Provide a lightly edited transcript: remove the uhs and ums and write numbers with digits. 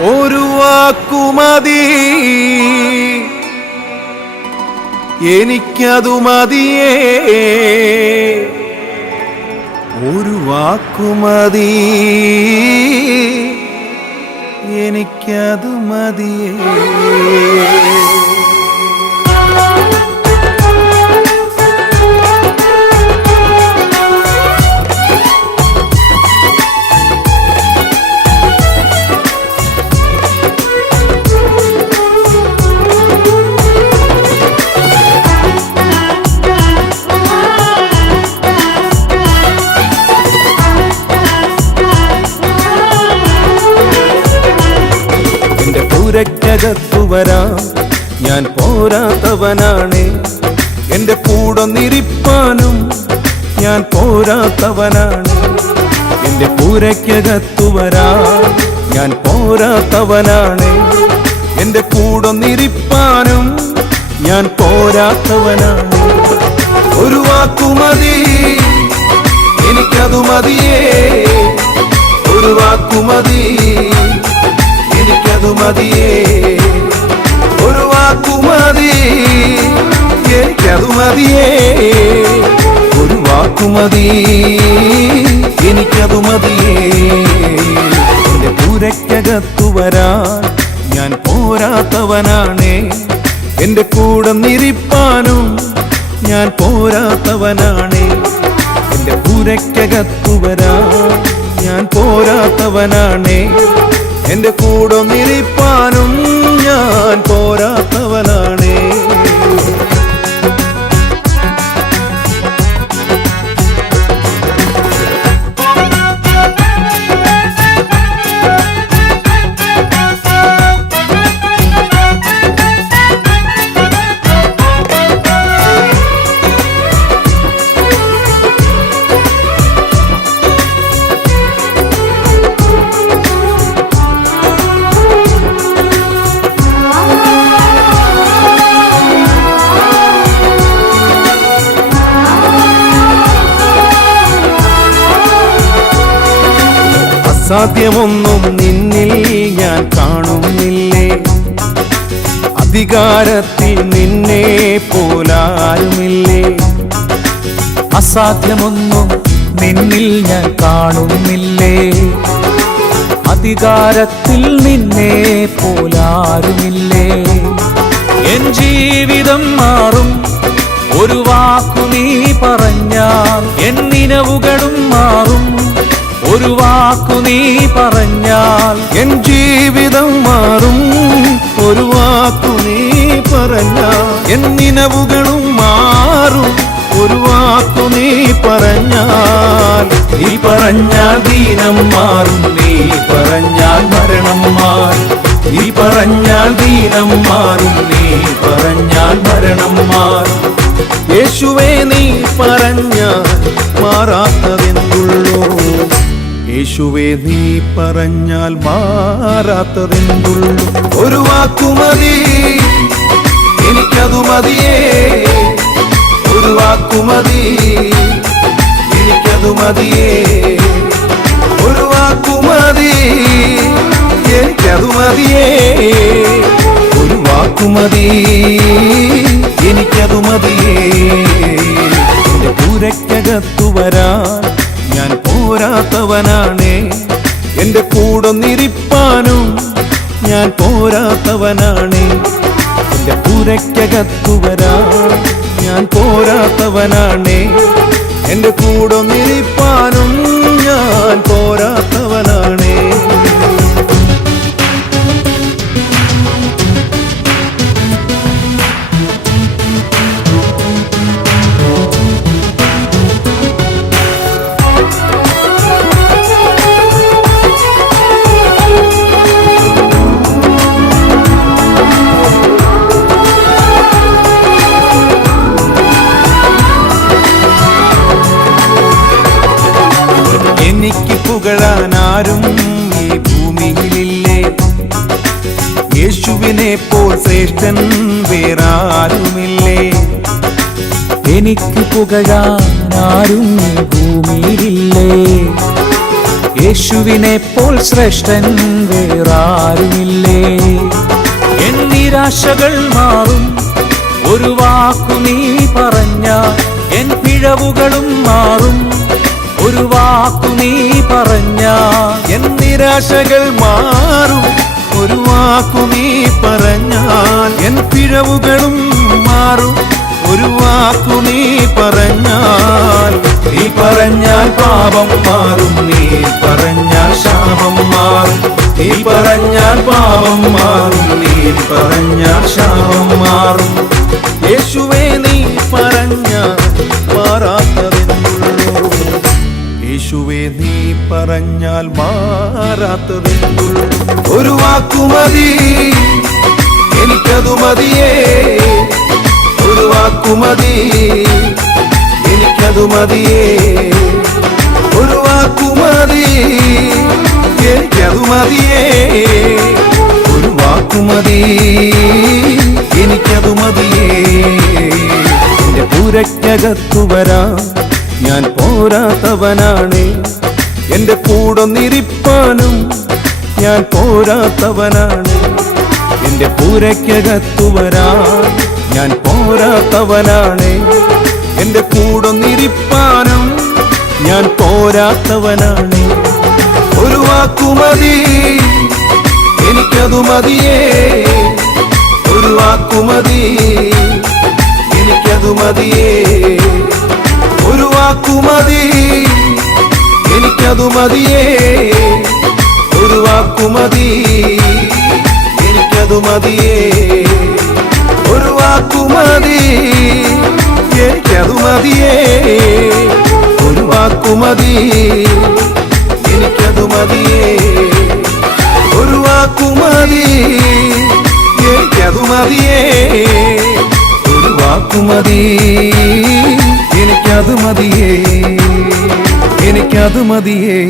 ഒരു വാക്കുമതി, എനിക്കതു മതിയേ. ഒരു വാക്കുമതി, എനിക്കതു മതിയേ. ക്കകത്തു വരാം, ഞാൻ പോരാത്തവനാണ്. എന്റെ കൂടൊന്നിരിപ്പാനും ഞാൻ പോരാത്തവനാണ്. എന്റെ പൂരയ്ക്കകത്തു വരാം, ഞാൻ പോരാത്തവനാണ്. എന്റെ കൂടൊന്നിരിപ്പാനും ഞാൻ പോരാത്തവനാണ്. ഒരു വാക്കുമതി, എനിക്കതു മതിയേ. ഒരു വാക്കുമതി, എനിക്കതു മതിയേ. ഒരു വാക്കുമതി, എനിക്കതു മതിയേ. ഒരു വാക്കുമതി, എനിക്കതു മതിയേ. എന്റെ പൂരയ്ക്കകത്തു വരാൻ ഞാൻ പോരാത്തവനാണ്. എന്റെ കൂടൊന്നിരിപ്പാനും ഞാൻ പോരാത്തവനാണ്. എന്റെ പൂരയ്ക്കകത്തു വരാൻ ഞാൻ പോരാത്തവനാണ്. എന്റെ കൂടൊന്നിരിപ്പാനും ഞാൻ പോരാത്തവനാണ്. സാധ്യമൊന്നും നിന്നിൽ ഞാൻ കാണുന്നില്ലേ. അധികാരത്തിൽ നിന്നെ പോലാരുമില്ലേ. അസാധ്യമൊന്നും നിന്നിൽ ഞാൻ കാണുന്നില്ലേ. അധികാരത്തിൽ നിന്നെ പോലാരുമില്ലേ. എൻ ജീവിതം മാറും ഒരു വാക്കു നീ പറഞ്ഞാൽ. എൻ നിലവുകളും മാറും ഒരു വാക്കു നീ പറഞ്ഞാൽ. എൻ ജീവിതം മാറും ഒരു വാക്കു നീ പറഞ്ഞാൽ. എൻ നിലവുകളും മാറും ഒരു വാക്കു നീ പറഞ്ഞാൽ. നീ പറഞ്ഞാൽ ദീനം മാറും, നീ പറഞ്ഞാൽ മരണം മാറും. നീ പറഞ്ഞാൽ ദീനം മാറും, നീ പറഞ്ഞാൽ മരണം മാറും. യേശുവേ നീ പറഞ്ഞാൽ മാറാത്തതെന്തുള്ളൂ. യേശുവേ നീ പറഞ്ഞാൽ മാറാത്തതെന്തുള്ളൂ. ഒരു വാക്കുമതി, എനിക്കതു മതിയേ. ഒരു വാക്കുമതി, എനിക്കതു മതിയേ. ഒരു വാക്കുമതി, എനിക്കതു മതിയേ. ഒരു വാക്കുമതി, എനിക്കതു മതിയേ. എന്റെ പൂരയ്ക്കകത്തു വരാൻ ഞാൻ പോരാത്തവനാണ്. എന്റെ കൂടൊന്നിരിപ്പാനും ഞാൻ പോരാത്തവനാണ്. എന്റെ പൂരയ്ക്കകത്തു വരാൻ ഞാൻ പോരാത്തവനാണ്. എന്റെ കൂടൊന്നിരിപ്പാനും ഞാൻ പോരാത്തവനാണ്. എനിക്ക് പുകഴാൻ ആരും ഈ ഭൂമിയിലില്ലേ. യേശുവിനെ പോൽ ശ്രേഷ്ഠൻ വേറാരുമില്ലേ. എനിക്ക് പുകഴാൻ ആരും ഭൂമിയിലില്ലേ. യേശുവിനെ പോൽ ശ്രേഷ്ഠൻ വേറാരുമില്ലേ. എൻ നിരാശകൾ മാറും ഒരു വാക്കു നീ പറഞ്ഞാൽ, എൻ പിഴവുകളും മാറും ഒരു വാക്കു നീ പറഞ്ഞാൽ. എൻ നിരാശകൾ മാറും ഒരു വാക്കു നീ പറഞ്ഞാൽ, എൻ പിഴവുകളും മാറും ഒരു വാക്കു നീ പറഞ്ഞാൽ. നീ പറഞ്ഞാൽ പാപം മാറും, നീ പറഞ്ഞാൽ ശാപം മാറും. നീ പറഞ്ഞാൽ പാപം മാറും, നീ പറഞ്ഞാൽ ശാപം മാറും. യേശുവേ നീ പറഞ്ഞാൽ മാറാത്തതെന്നുള്ളൂ. യേശുവേ നീ പറഞ്ഞാൽ മാറാത്തതെന്നുള്ളൂ. ഒരു വാക്കുമതി എനിക്കതു മതിയേ, ഒരു വാക്കുമതി എനിക്കതു മതിയേ, ഒരു വാക്കുമതി എനിക്കതു മതിയേ, ഒരു വാക്കുമതി എനിക്കതു മതിയേ. എന്റെ പൂരയ്ക്കകത്തു വരാൻ ഞാൻ പോരാത്തവനാണ്, എന്റെ കൂടൊന്നിരിപ്പാനും ഞാൻ പോരാത്തവനാണ്. എന്റെ പൂരയ്ക്കകത്തു വരാൻ ഞാൻ പോരാത്തവനാണ്, എന്റെ കൂടൊന്നിരിപ്പാനും ഞാൻ പോരാത്തവനാണ്. ഒരു വാക്കുമതി എനിക്കതു മതിയേ, ഒരു വാക്കുമതി എനിക്കതു മതിയേ, ഒരു വാക്കുമതി എനിക്കതു മതിയേ, ഒരു വാക്കുമതി എനിക്കതു മതിയേ, ഒരു വാക്കുമതി എനിക്കതു മതിയേ, ഒരു വാക്കുമതി എനിക്കതു മതിയേ, ഒരു വാക്കുമതി എനിക്കതു മതിയേ, ഒരു വാക്കുമതി എനിക്കതു മതിയേ, എനിക്കതു മതിയേ.